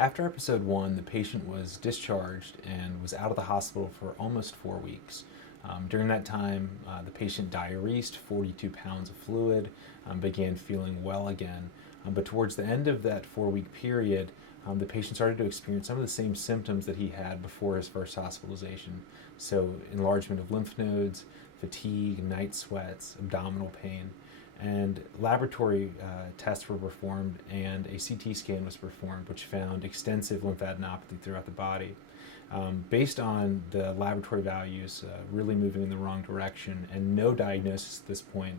After episode 1, the patient was discharged and was out of the hospital for almost 4 weeks. During that time, the patient diuresed 42 pounds of fluid, began feeling well again. But towards the end of that 4-week period, the patient started to experience some of the same symptoms that he had before his first hospitalization. So enlargement of lymph nodes, fatigue, night sweats, abdominal pain. And laboratory tests were performed and a CT scan was performed, which found extensive lymphadenopathy throughout the body. Based on the laboratory values really moving in the wrong direction and no diagnosis at this point,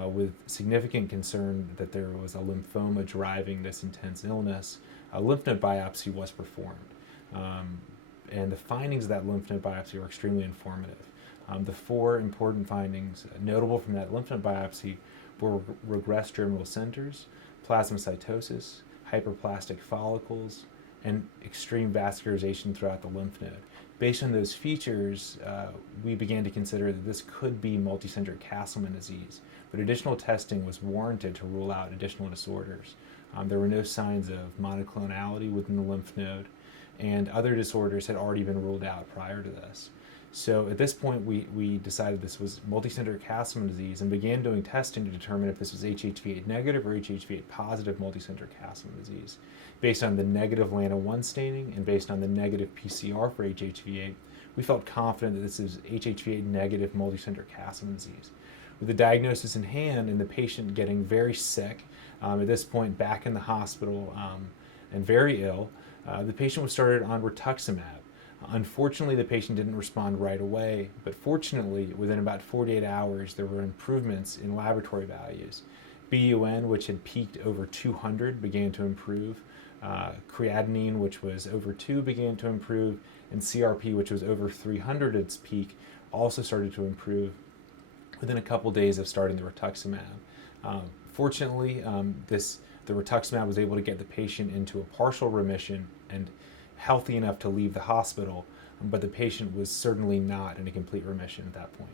with significant concern that there was a lymphoma driving this intense illness, a lymph node biopsy was performed. And the findings of that lymph node biopsy were extremely informative. The 4 important findings notable from that lymph node biopsy were regressed germinal centers, plasmacytosis, hyperplastic follicles, and extreme vascularization throughout the lymph node. Based on those features, we began to consider that this could be multicentric Castleman disease, but additional testing was warranted to rule out additional disorders. There were no signs of monoclonality within the lymph node, and other disorders had already been ruled out prior to this. So at this point, we decided this was multicentric Castleman disease and began doing testing to determine if this was HHV8 negative or HHV8 positive multicentric Castleman disease. Based on the negative LANA1 staining and based on the negative PCR for HHV8, we felt confident that this is HHV8 negative multicentric Castleman disease. With the diagnosis in hand and the patient getting very sick, at this point back in the hospital and very ill, the patient was started on rituximab. Unfortunately, the patient didn't respond right away, but fortunately, within about 48 hours, there were improvements in laboratory values. BUN, which had peaked over 200, began to improve. Creatinine, which was over 2, began to improve, and CRP, which was over 300 at its peak, also started to improve within a couple days of starting the rituximab. Fortunately, the rituximab was able to get the patient into a partial remission and healthy enough to leave the hospital, but the patient was certainly not in a complete remission at that point.